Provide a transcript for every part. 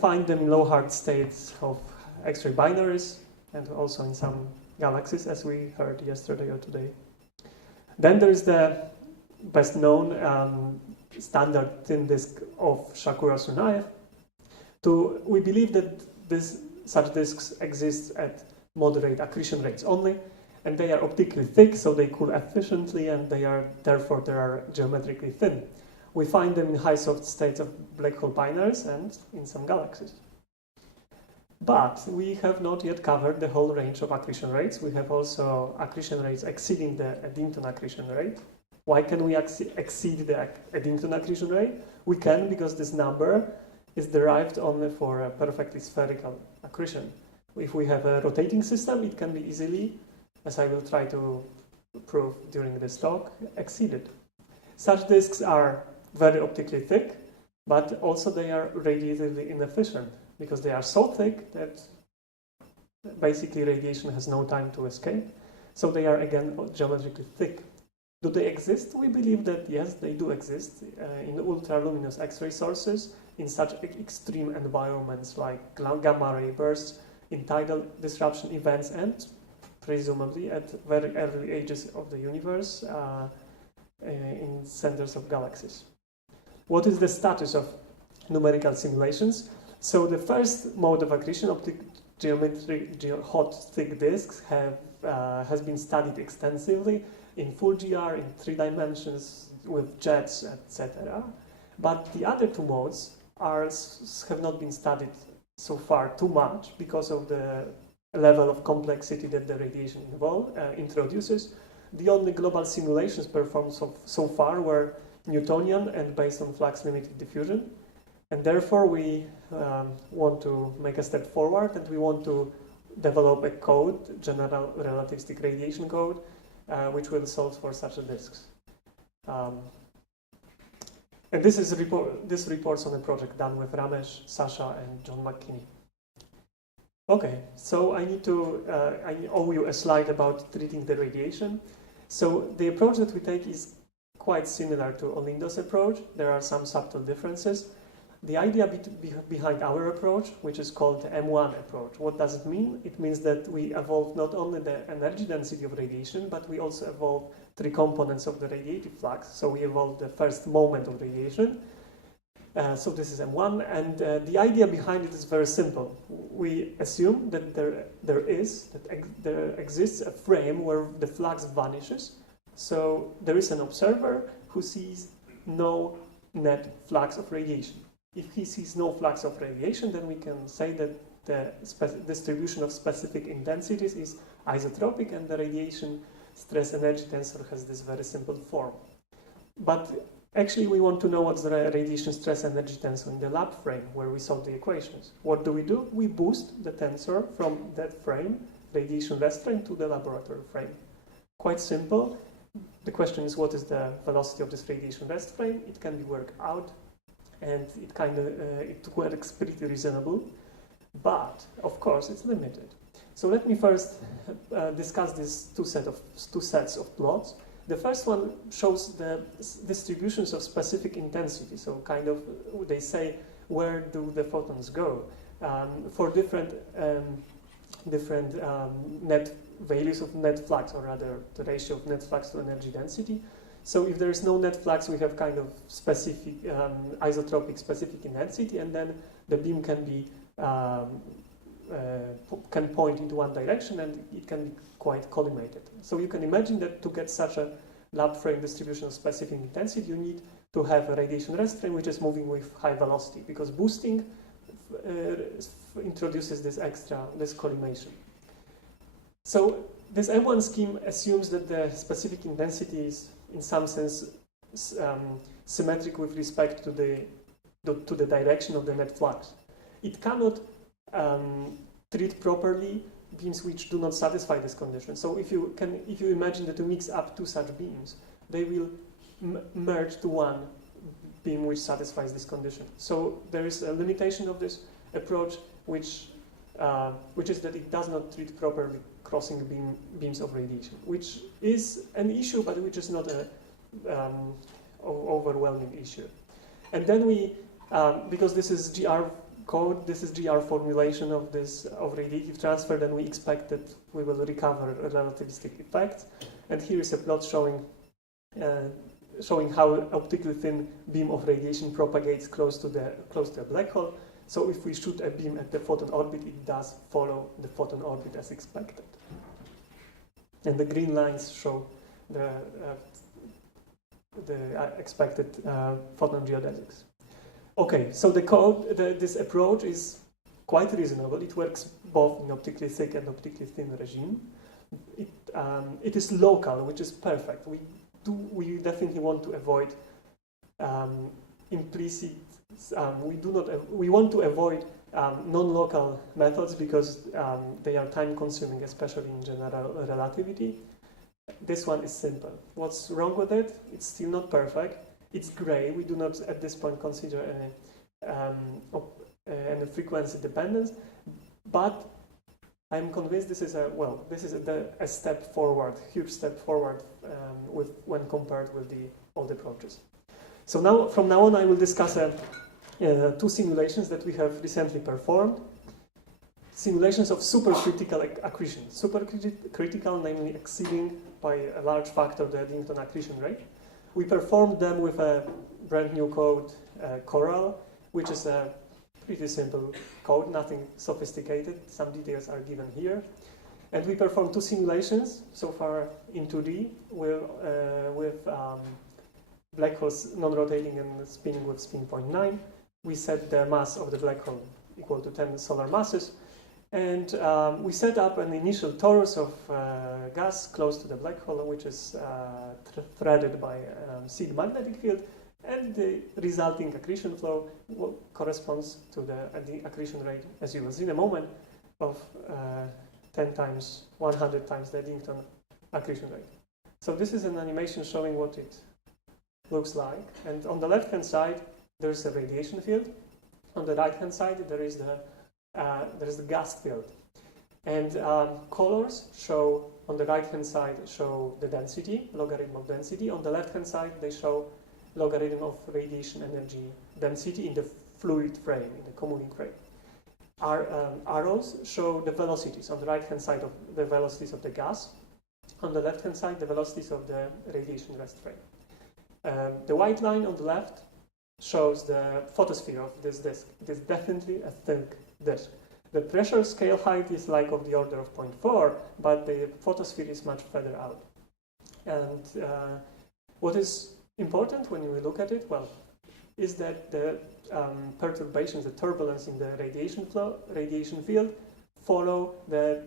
find them in low-hard states of X-ray binaries and also in some galaxies, as we heard yesterday or today. Then there is the best-known standard thin disk of Shakura-Sunyaev. We believe that such disks exist at moderate accretion rates only, and they are optically thick, so they cool efficiently, and therefore they are geometrically thin. We find them in high soft states of black hole binaries and in some galaxies. But we have not yet covered the whole range of accretion rates. We have also accretion rates exceeding the Eddington accretion rate. Why can we exceed the Eddington accretion rate? We can because this number is derived only for a perfectly spherical accretion. If we have a rotating system, it can be easily, as I will try to prove during this talk, exceeded. Such disks are very optically thick, but also they are radiatively inefficient because they are so thick that basically radiation has no time to escape. So they are again geometrically thick. Do they exist? We believe that yes, they do exist in ultraluminous X-ray sources in such extreme environments like gamma ray bursts, in tidal disruption events, and presumably at very early ages of the universe in centers of galaxies. What is the status of numerical simulations? So the first mode of accretion, optic geometry, hot thick disks, has been studied extensively in full GR, in 3 dimensions, with jets, etc. But the other two modes have not been studied so far too much because of the level of complexity that the radiation introduces. The only global simulations performed so far were Newtonian and based on flux-limited diffusion. And therefore, we want to make a step forward, and we want to develop a code, general relativistic radiation code, which will solve for such a disks. And this reports on a project done with Ramesh, Sasha, and John McKinney. Okay, so I owe you a slide about treating the radiation. So the approach that we take is quite similar to Olindo's approach. There are some subtle differences. The idea behind our approach, which is called the M1 approach, what does it mean? It means that we evolve not only the energy density of radiation, but we also evolve 3 components of the radiative flux. So we evolve the first moment of radiation. So this is M1, and the idea behind it is very simple. We assume that there exists a frame where the flux vanishes. So there is an observer who sees no net flux of radiation. If he sees no flux of radiation, then we can say that the distribution of specific intensities is isotropic, and the radiation stress energy tensor has this very simple form. But actually, we want to know what's the radiation stress energy tensor in the lab frame where we solve the equations. What do? We boost the tensor from that frame, radiation rest frame, to the laboratory frame. Quite simple. The question is, what is the velocity of this radiation rest frame? It can be worked out, and it works pretty reasonable, but of course it's limited. So let me first discuss these two sets of plots. The first one shows the distributions of specific intensity. So they say, where do the photons go for different net values of net flux, or rather the ratio of net flux to energy density. So if there is no net flux, we have kind of specific isotropic specific intensity, and then the beam can point into one direction, and it can be quite collimated. So you can imagine that to get such a lab frame distribution of specific intensity, you need to have a radiation rest frame which is moving with high velocity, because boosting introduces this collimation. So this M1 scheme assumes that the specific intensity is in some sense symmetric with respect to the direction of the net flux. It cannot treat properly beams which do not satisfy this condition. So if you imagine that you mix up 2 such beams, they will merge to one beam which satisfies this condition. So there is a limitation of this approach, which is that it does not treat properly crossing beams of radiation, which is an issue, but which is not an overwhelming issue. And then because this is GR code. This is GR formulation of this of radiative transfer. Then we expect that we will recover relativistic effects. And here is a plot showing how optically thin beam of radiation propagates close to a black hole. So if we shoot a beam at the photon orbit, it does follow the photon orbit as expected. And the green lines show the expected photon geodesics. Okay, so this approach is quite reasonable. It works both in optically thick and optically thin regime. It is local, which is perfect. We definitely want to avoid implicit. We want to avoid non-local methods because they are time-consuming, especially in general relativity. This one is simple. What's wrong with it? It's still not perfect. It's gray. We do not at this point consider any frequency dependence, but I'm convinced this is a step forward, huge step forward when compared with the old approaches. So now, from now on, I will discuss two simulations that we have recently performed. Simulations of supercritical accretion. Supercritical, namely exceeding by a large factor the Eddington accretion rate. We performed them with a brand new code, Coral, which is a pretty simple code, nothing sophisticated. Some details are given here. And we performed two simulations so far in 2D with black holes non-rotating and spinning with spin 0.9. We set the mass of the black hole equal to 10 solar masses. And we set up an initial torus of gas close to the black hole, which is threaded by seed magnetic field, and the resulting accretion flow corresponds to the accretion rate, as you will see in a moment, of 10 times, 100 times the Eddington accretion rate. So this is an animation showing what it looks like. And on the left-hand side, there is a radiation field. On the right-hand side, there is the gas field. And colors show, on the right-hand side, show the density, logarithm of density. On the left-hand side, they show logarithm of radiation energy density in the fluid frame, in the commuting frame. Our arrows show the velocities. On the right-hand side, of the velocities of the gas. On the left-hand side, the velocities of the radiation rest frame. The white line on the left shows the photosphere of this disk. It is definitely a thin disk. The pressure scale height is like of the order of 0.4, but the photosphere is much further out. And what is important when we look at it, well, is that the perturbations, the turbulence in the radiation field follow the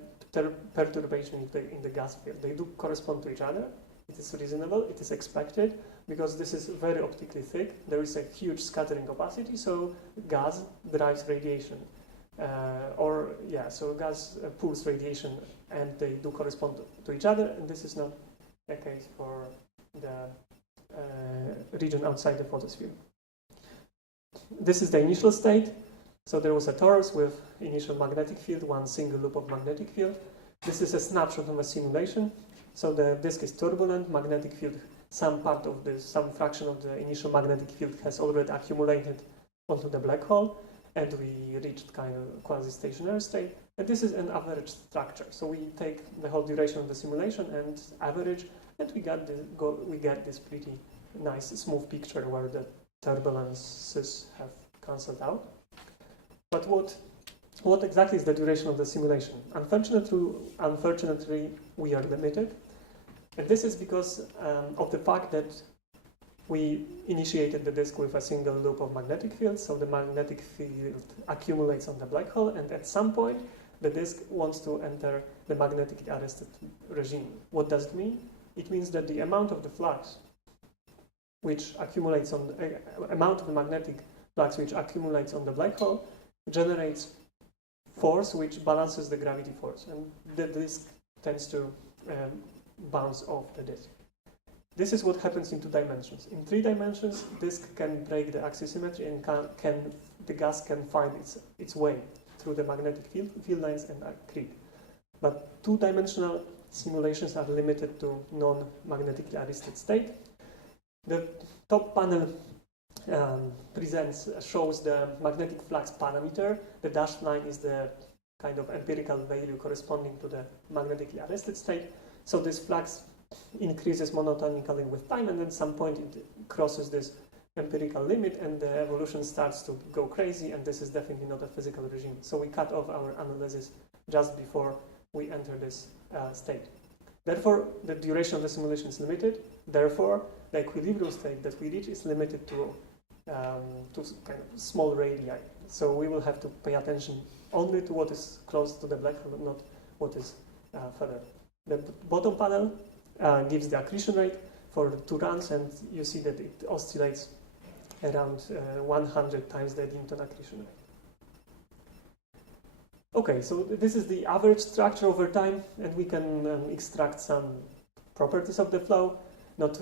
perturbation in the gas field. They do correspond to each other. It is reasonable, it is expected, because this is very optically thick. There is a huge scattering opacity, so gas drives radiation. So gas pulls radiation, and they do correspond to each other, and this is not a case for the region outside the photosphere. This is the initial state. So there was a torus with initial magnetic field, one single loop of magnetic field. This is a snapshot of a simulation. So the disk is turbulent, magnetic field, some fraction of the initial magnetic field has already accumulated onto the black hole, and we reached kind of quasi-stationary state. And this is an average structure. So we take the whole duration of the simulation and average, and we get this pretty nice, smooth picture where the turbulences have cancelled out. But what exactly is the duration of the simulation? Unfortunately, we are limited. And this is because of the fact that we initiated the disk with a single loop of magnetic field, so the magnetic field accumulates on the black hole, and at some point, the disk wants to enter the magnetically arrested regime. What does it mean? It means that the amount of the flux which accumulates on amount of the magnetic flux which accumulates on the black hole generates force which balances the gravity force, and the disk tends to bounce off the disk. This is what happens in 2 dimensions. In 3 dimensions, disk can break the axisymmetry and the gas can find its way through the magnetic field lines and accrete. But 2-dimensional simulations are limited to non-magnetically arrested state. The top panel shows the magnetic flux parameter. The dashed line is the kind of empirical value corresponding to the magnetically arrested state. So this flux increases monotonically with time, and at some point it crosses this empirical limit and the evolution starts to go crazy, and this is definitely not a physical regime. So we cut off our analysis just before we enter this state. Therefore, the duration of the simulation is limited. Therefore, the equilibrium state that we reach is limited to kind of small radii. So we will have to pay attention only to what is close to the black hole, not what is further. The bottom panel gives the accretion rate for the 2 runs, and you see that it oscillates around 100 times the Eddington accretion rate. Okay, so this is the average structure over time, and we can extract some properties of the flow. Not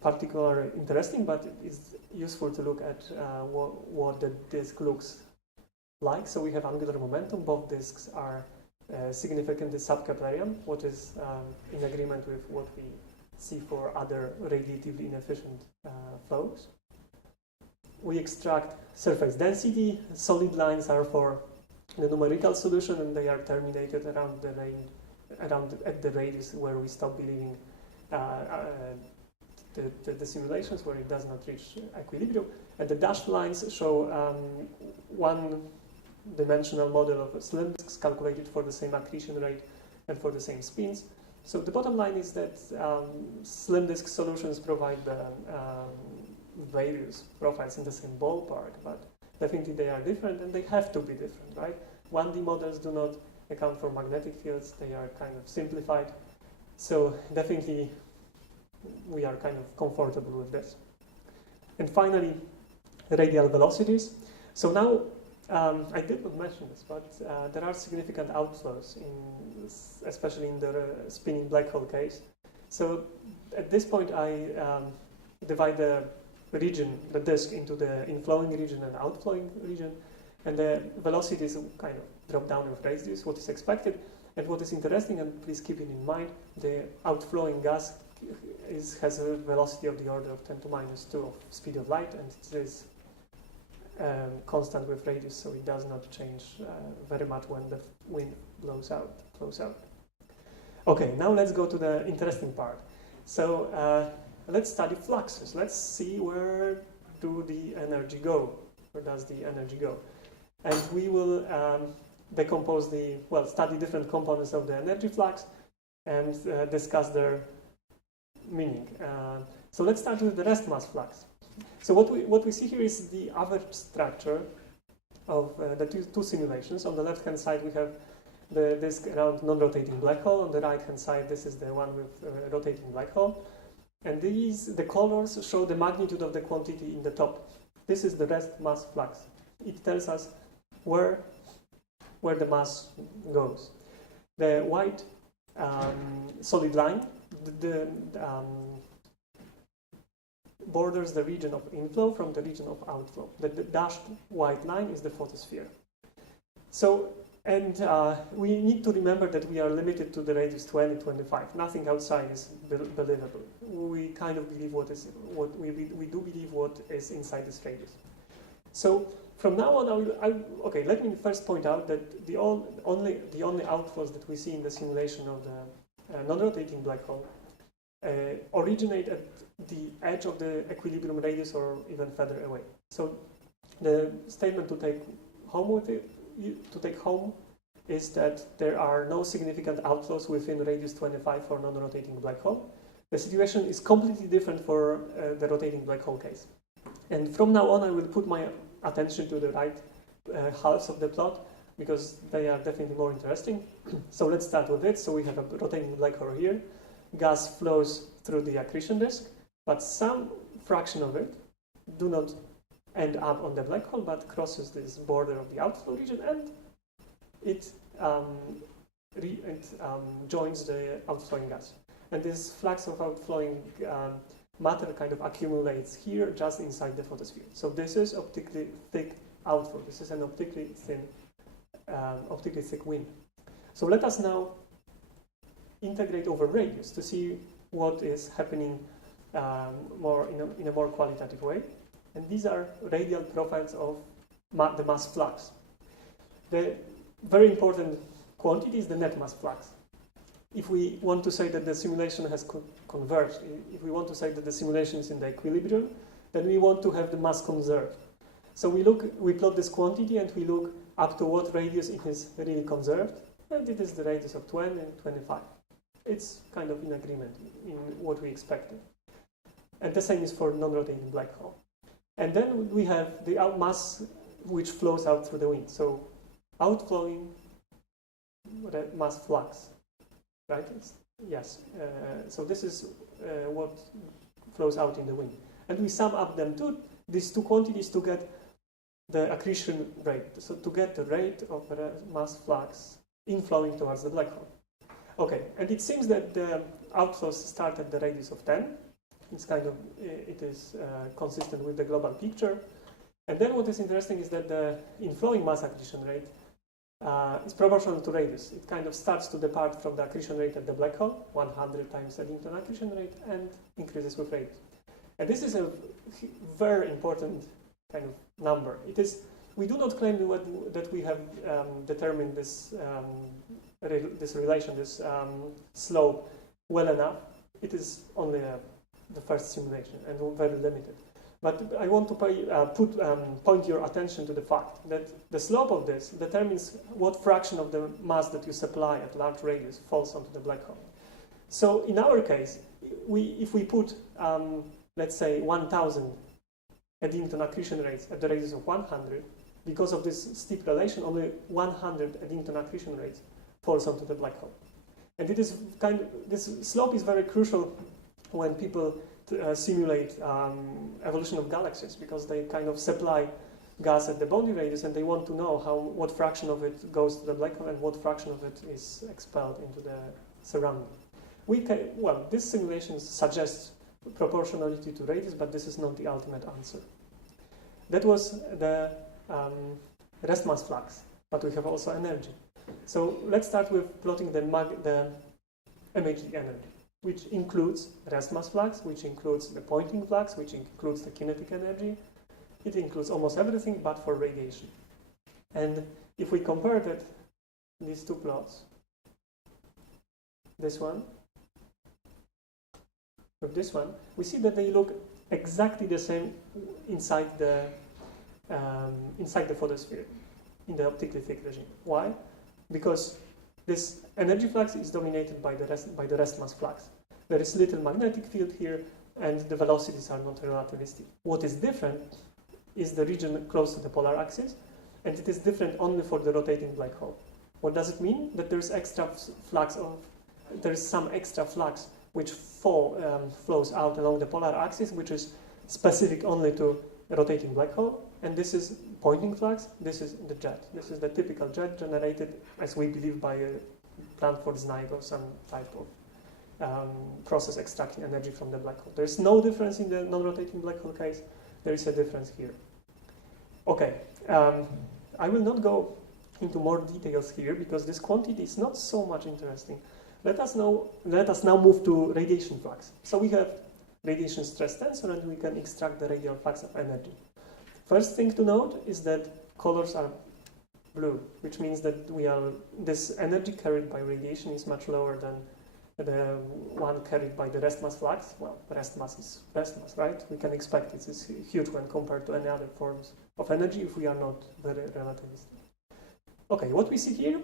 particularly interesting, but it's useful to look at what the disk looks like. So we have angular momentum. Both disks are significantly sub-Keplerian, what is in agreement with what we see for other radiatively inefficient flows. We extract surface density. Solid lines are for the numerical solution, and they are terminated around the at the radius where we stop believing the simulations, where it does not reach equilibrium. And the dashed lines show one-dimensional model of slim disks calculated for the same accretion rate and for the same spins. So the bottom line is that slim disk solutions provide the various profiles in the same ballpark, but definitely they are different, and they have to be different, right? 1D models do not account for magnetic fields. They are kind of simplified. So definitely we are kind of comfortable with this. And finally, radial velocities. So now, I did not mention this, but there are significant outflows, especially in the spinning black hole case. So at this point, I divide the disk into the inflowing region and outflowing region, and the velocities kind of drop down with radius, what is expected. And what is interesting, and please keep it in mind, the outflowing gas has a velocity of the order of 10 to minus 2 of speed of light, and it is constant with radius, so it does not change very much when the wind blows out. Okay, now let's go to the interesting part. So let's study fluxes. Let's see where do the energy go. Where does the energy go? And we will decompose study different components of the energy flux and discuss their meaning. So let's start with the rest mass flux. So what we see here is the average structure of the two simulations. On the left-hand side, we have the disk around non-rotating black hole. On the right-hand side, this is the one with rotating black hole. And the colors show the magnitude of the quantity in the top. This is the rest mass flux. It tells us where the mass goes. The white solid line borders the region of inflow from the region of outflow. The dashed white line is the photosphere. So, and we need to remember that we are limited to the radius 20, 25. Nothing outside is believable. We kind of believe we do believe what is inside this radius. So from now on, let me first point out that the only outflows that we see in the simulation of the non-rotating black hole originate at the edge of the equilibrium radius or even further away. So the statement to take home is that there are no significant outflows within radius 25 for non-rotating black hole. The situation is completely different for the rotating black hole case. And from now on, I will put my attention to the right halves of the plot, because they are definitely more interesting. So let's start with it. So we have a rotating black hole here. Gas flows through the accretion disk, but some fraction of it do not end up on the black hole, but crosses this border of the outflow region, and it joins the outflowing gas. And this flux of outflowing matter kind of accumulates here just inside the photosphere. So this is optically thick outflow. This is an optically thick wind. So let us now integrate over radius to see what is happening more in a more qualitative way. And these are radial profiles of the mass flux. The very important quantity is the net mass flux. If we want to say that the simulation has converged, if we want to say that the simulation is in the equilibrium, then we want to have the mass conserved. So we plot this quantity and we look up to what radius it is really conserved, and it is the radius of 20 and 25. It's kind of in agreement in what we expected. And the same is for non-rotating black hole. And then we have the mass which flows out through the wind. So outflowing mass flux, right? Yes. So this is what flows out in the wind. And we sum up these two quantities to get the accretion rate. So to get the rate of the mass flux inflowing towards the black hole. Okay, and it seems that the outflows start at the radius of 10. It is consistent with the global picture. And then what is interesting is that the inflowing mass accretion rate is proportional to radius. It kind of starts to depart from the accretion rate at the black hole, 100 times Eddington accretion rate, and increases with radius. And this is a very important kind of number. We do not claim that we have determined this relation, this slope well enough. It is only the first simulation and very limited. But I want to point your attention to the fact that the slope of this determines what fraction of the mass that you supply at large radius falls onto the black hole. So in our case, if we put, let's say, 1,000 Eddington accretion rates at the radius of 100, because of this steep relation, only 100 Eddington accretion rates falls onto the black hole. And it is this slope is very crucial when people simulate evolution of galaxies, because they kind of supply gas at the boundary radius and they want to know what fraction of it goes to the black hole and what fraction of it is expelled into the surrounding. This simulation suggests proportionality to radius, but this is not the ultimate answer. That was the rest mass flux, but we have also energy. So let's start with plotting the MHD energy, which includes rest mass flux, which includes the Poynting flux, which includes the kinetic energy. It includes almost everything but for radiation. And if we compare these two plots, this one with this one, we see that they look exactly the same inside the photosphere, in the optically thick regime. Why? Because this energy flux is dominated by the rest mass flux. There is little magnetic field here, and the velocities are not relativistic. What is different is the region close to the polar axis, and it is different only for the rotating black hole. What does it mean? That there is some extra flux which flows out along the polar axis, which is specific only to a rotating black hole, and this is Poynting flux. This is the jet. This is the typical jet generated, as we believe, by a Blandford Snag or some type of process extracting energy from the black hole. There is no difference in the non-rotating black hole case. There is a difference here. Okay, I will not go into more details here because this quantity is not so much interesting. Let us now move to radiation flux. So we have radiation stress tensor, and we can extract the radial flux of energy. First thing to note is that colors are blue, which means that this energy carried by radiation is much lower than the one carried by the rest mass flux. Well, rest mass is rest mass, right? We can expect it is huge when compared to any other forms of energy if we are not very relativistic. Okay, what we see here,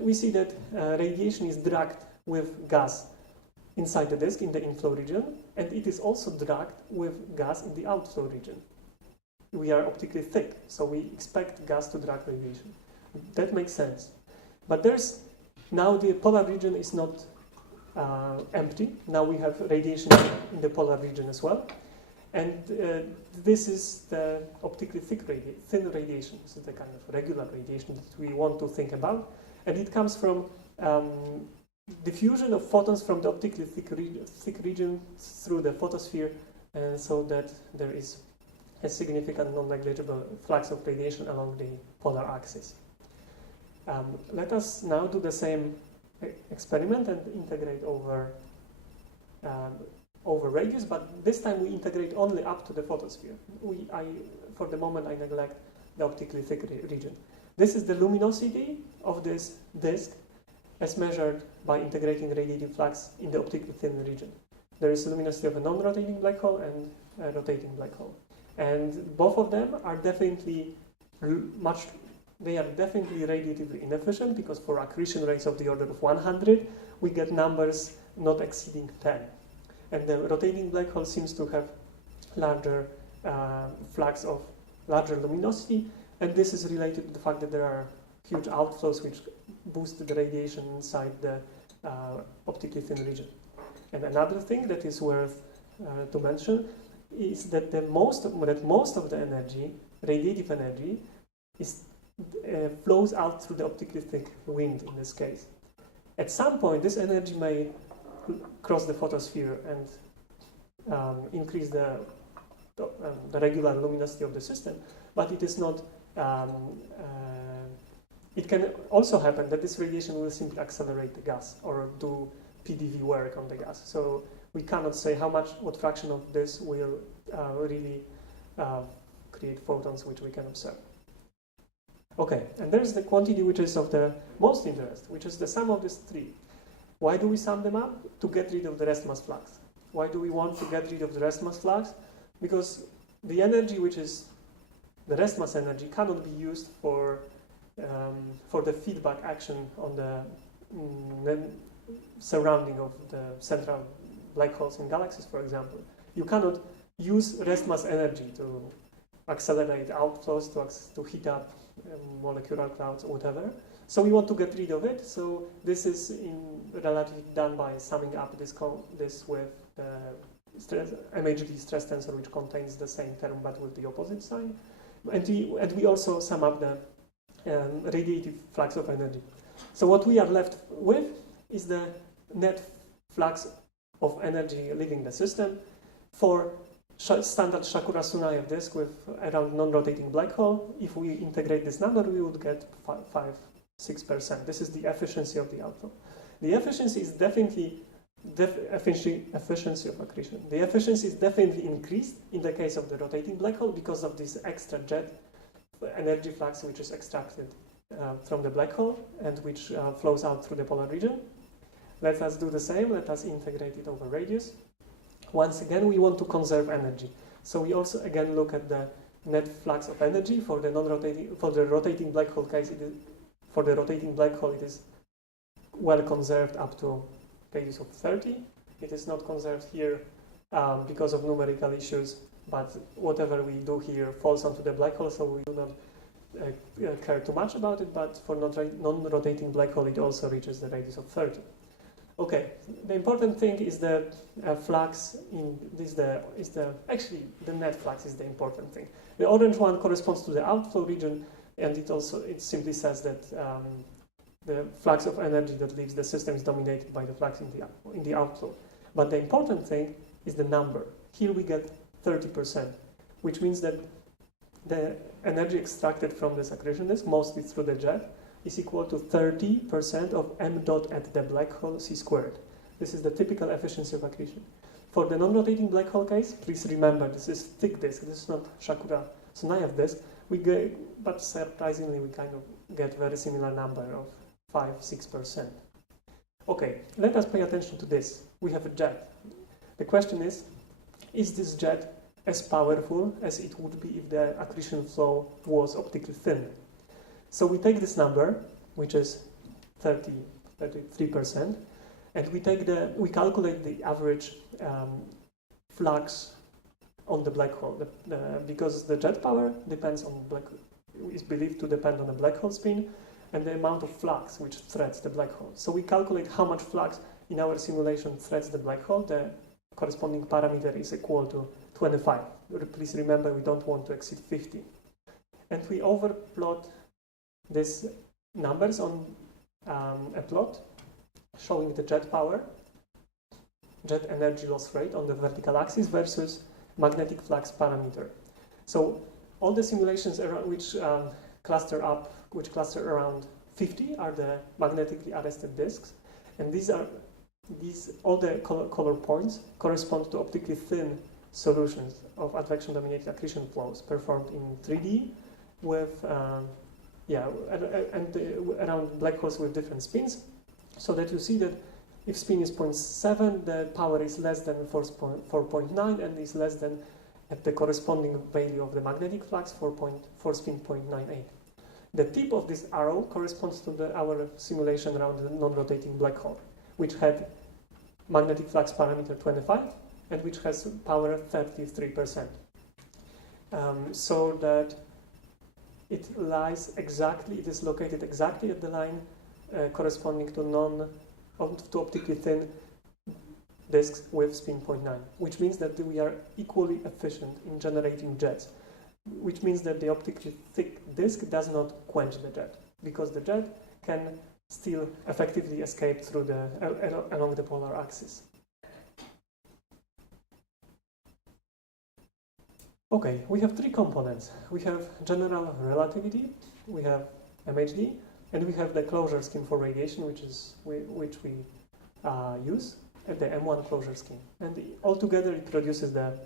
we see that radiation is dragged with gas inside the disk in the inflow region, and it is also dragged with gas in the outflow region. We are optically thick, so we expect gas to drag radiation. That makes sense. But now the polar region is not empty. Now we have radiation in the polar region as well. And this is the optically thin radiation. This is the kind of regular radiation that we want to think about. And it comes from diffusion of photons from the optically thick region through the photosphere, so that there is a significant non-negligible flux of radiation along the polar axis. Let us now do the same experiment and integrate over over radius, but this time we integrate only up to the photosphere. For the moment, I neglect the optically thick region. This is the luminosity of this disk as measured by integrating radiative flux in the optically thin region. There is luminosity of a non-rotating black hole and a rotating black hole. And both of them are definitely radiatively inefficient, because for accretion rates of the order of 100, we get numbers not exceeding 10. And the rotating black hole seems to have larger flux of larger luminosity, and this is related to the fact that there are huge outflows which boost the radiation inside the optically thin region. And another thing that is worth to mention is that most of the energy, radiative energy, flows out through the optically thick wind in this case. At some point, this energy may cross the photosphere and increase the regular luminosity of the system, but it is not. It can also happen that this radiation will simply accelerate the gas or do PDV work on the gas. So we cannot say what fraction of this will really create photons which we can observe. Okay, and there's the quantity which is of the most interest, which is the sum of these three. Why do we sum them up? To get rid of the rest mass flux. Why do we want to get rid of the rest mass flux? Because the energy which is the rest mass energy cannot be used for the feedback action on the surrounding of the central black holes in galaxies, for example. You cannot use rest mass energy to accelerate outflows, to heat up molecular clouds or whatever. So we want to get rid of it. So this is in Relativity done by summing up this with the MHD stress tensor, which contains the same term but with the opposite sign. And we also sum up the radiative flux of energy. So what we are left with is the net flux of energy leaving the system for standard Shakura-Tsunayev disk with around non-rotating black hole. If we integrate this number, we would get 5-6%. This is the efficiency of the outflow. The efficiency is definitely efficiency of accretion. The efficiency is definitely increased in the case of the rotating black hole because of this extra jet energy flux which is extracted from the black hole and which flows out through the polar region. Let us do the same. Let us integrate it over radius. Once again, we want to conserve energy. So we also again look at the net flux of energy for the rotating black hole case. For the rotating black hole, it is well conserved up to radius of 30. It is not conserved here because of numerical issues, but whatever we do here falls onto the black hole, so we do not care too much about it, but for non-rotating black hole, it also reaches the radius of 30. Okay, the important thing is the flux actually the net flux is the important thing. The orange one corresponds to the outflow region, and it simply says that the flux of energy that leaves the system is dominated by the flux in the outflow. But the important thing is the number. Here we get 30%, which means that the energy extracted from this accretion disk, mostly through the jet, is equal to 30% of m dot at the black hole c squared. This is the typical efficiency of accretion. For the non-rotating black hole case, please remember this is thick disk. This is not Shakura-Tsunayev disk. But surprisingly, we kind of get very similar number of 5-6%. Okay, let us pay attention to this. We have a jet. The question is this jet as powerful as it would be if the accretion flow was optically thin? So we take this number, which is 33%, and we calculate the average flux on the black hole, because the jet power is believed to depend on the black hole spin and the amount of flux which threads the black hole. So we calculate how much flux in our simulation threads the black hole. The corresponding parameter is equal to 25. Please remember, we don't want to exceed 50. And we overplot these numbers on a plot showing the jet power, jet energy loss rate on the vertical axis versus magnetic flux parameter. So all the simulations which cluster around 50 are the magnetically arrested disks, and these are all the color points correspond to optically thin solutions of advection-dominated accretion flows performed in 3D with around black holes with different spins, so that you see that if spin is 0.7, the power is less than 4.9 and is less than at the corresponding value of the magnetic flux for spin 0.98. The tip of this arrow corresponds to our simulation around the non-rotating black hole, which had magnetic flux parameter 25 and which has power 33%. So that it is located exactly at the line corresponding to optically thin disks with spin 0.9, which means that we are equally efficient in generating jets, which means that the optically thick disk does not quench the jet, because the jet can still effectively escape through along the polar axis. Okay, we have three components. We have general relativity, we have MHD, and we have the closure scheme for radiation, which we use, and the M1 closure scheme. And altogether it produces a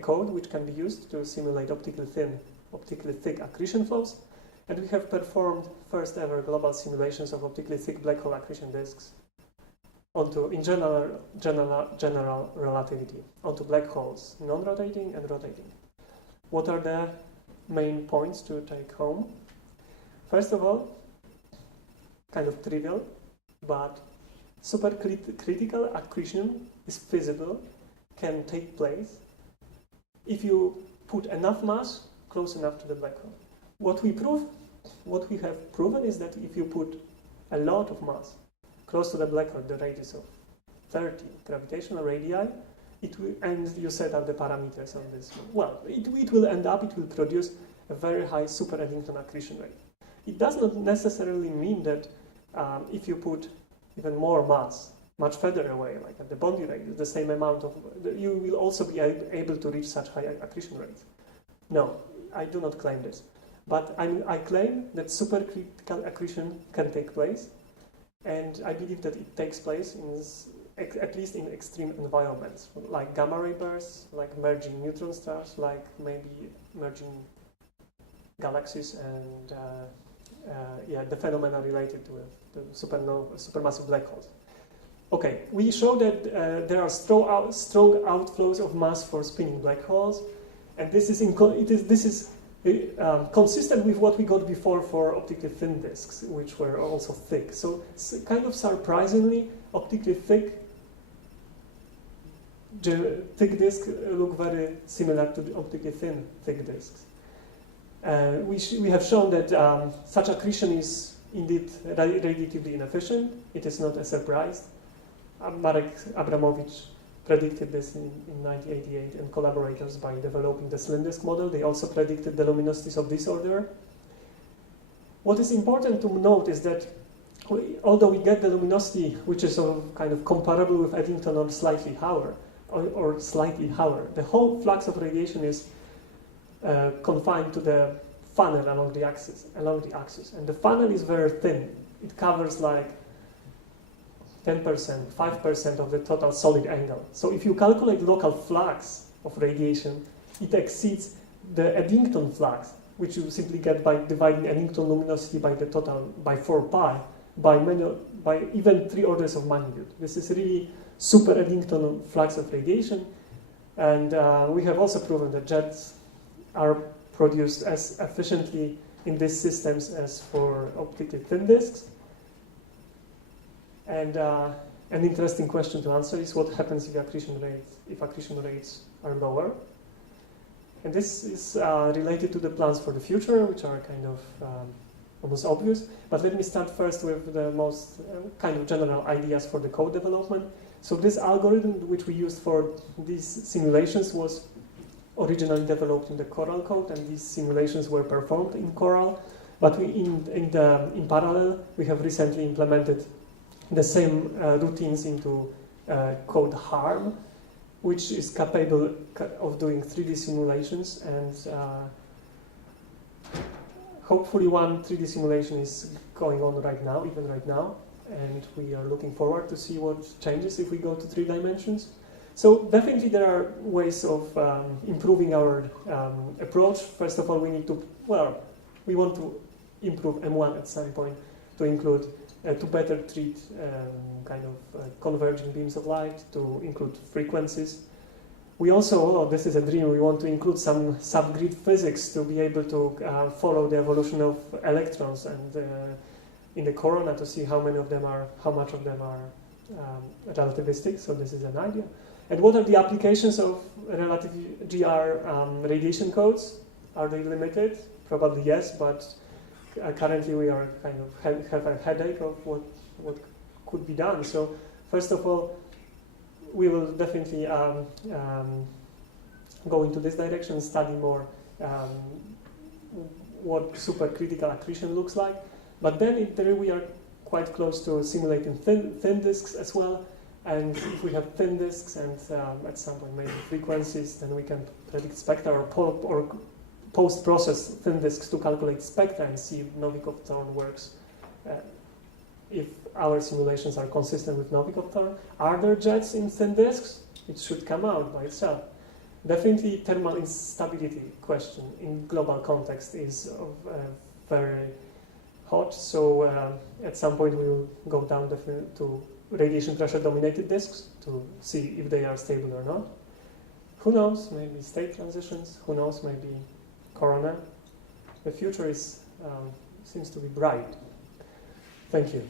code which can be used to simulate optically thick accretion flows. And we have performed first ever global simulations of optically thick black hole accretion disks in general relativity, onto black holes, non-rotating and rotating. What are the main points to take home? First of all, kind of trivial, but supercritical accretion is feasible, can take place if you put enough mass close enough to the black hole. What we have proven is that if you put a lot of mass close to the black hole, the radius of 30 gravitational radii, and you set up the parameters on this. Well, it will produce a very high super Eddington accretion rate. It does not necessarily mean that if you put even more mass much further away, like at the Bondi radius, the same amount you will also be able to reach such high accretion rates. No, I do not claim this. But I claim that supercritical accretion can take place, and I believe that it takes place at least in extreme environments, like gamma ray bursts, like merging neutron stars, like maybe merging galaxies, and the phenomena related to the supermassive black holes. Okay, we show that there are strong outflows of mass for spinning black holes, and this is consistent with what we got before for optically thin disks, which were also thick. So kind of surprisingly, optically thick disks look very similar to the optically thin thick disks. We have shown that such accretion is indeed radiatively inefficient. It is not a surprise. Marek Abramovich predicted this in 1988, and collaborators by developing the slim disk model. They also predicted the luminosities of this order. What is important to note is that although we get the luminosity which is kind of comparable with Eddington or slightly higher, the whole flux of radiation is confined to the funnel along the axis, and the funnel is very thin. It covers like 10%, 5% of the total solid angle. So if you calculate local flux of radiation, it exceeds the Eddington flux, which you simply get by dividing Eddington luminosity by the total by 4 pi, by even 3 orders of magnitude. This is really super Eddington flux of radiation, and we have also proven that jets are produced as efficiently in these systems as for optically thin disks. And an interesting question to answer is what happens if accretion rates are lower. And this is related to the plans for the future, which are kind of almost obvious. But let me start first with the most kind of general ideas for the code development. So this algorithm which we used for these simulations was originally developed in the Coral code, and these simulations were performed in Coral. But in parallel, we have recently implemented the same routines into code HARM, which is capable of doing 3D simulations, and hopefully one 3D simulation is going on right now, and we are looking forward to see what changes if we go to 3 dimensions. So definitely there are ways of improving our approach. First of all, we want to improve M1 at some point to include, to better treat kind of converging beams of light, to include frequencies. We also, this is a dream, we want to include some subgrid physics to be able to follow the evolution of electrons and in the corona to see how much of them are relativistic. So this is an idea. And what are the applications of relative GR radiation codes? Are they limited? Probably yes, but currently we are kind of have a headache of what could be done. So first of all, we will definitely go into this direction, study more what supercritical accretion looks like. But then in theory we are quite close to simulating thin disks as well. And if we have thin disks and at some point maybe frequencies, then we can predict spectra or post-process thin disks to calculate spectra and see if Novikov-Thorne works. If our simulations are consistent with Novikov-Thorne, are there jets in thin disks? It should come out by itself. Definitely thermal instability question in global context is very hot, so at some point we will go down to radiation pressure dominated disks to see if they are stable or not. Who knows, maybe state transitions, who knows, maybe corona. The future is seems to be bright. Thank you.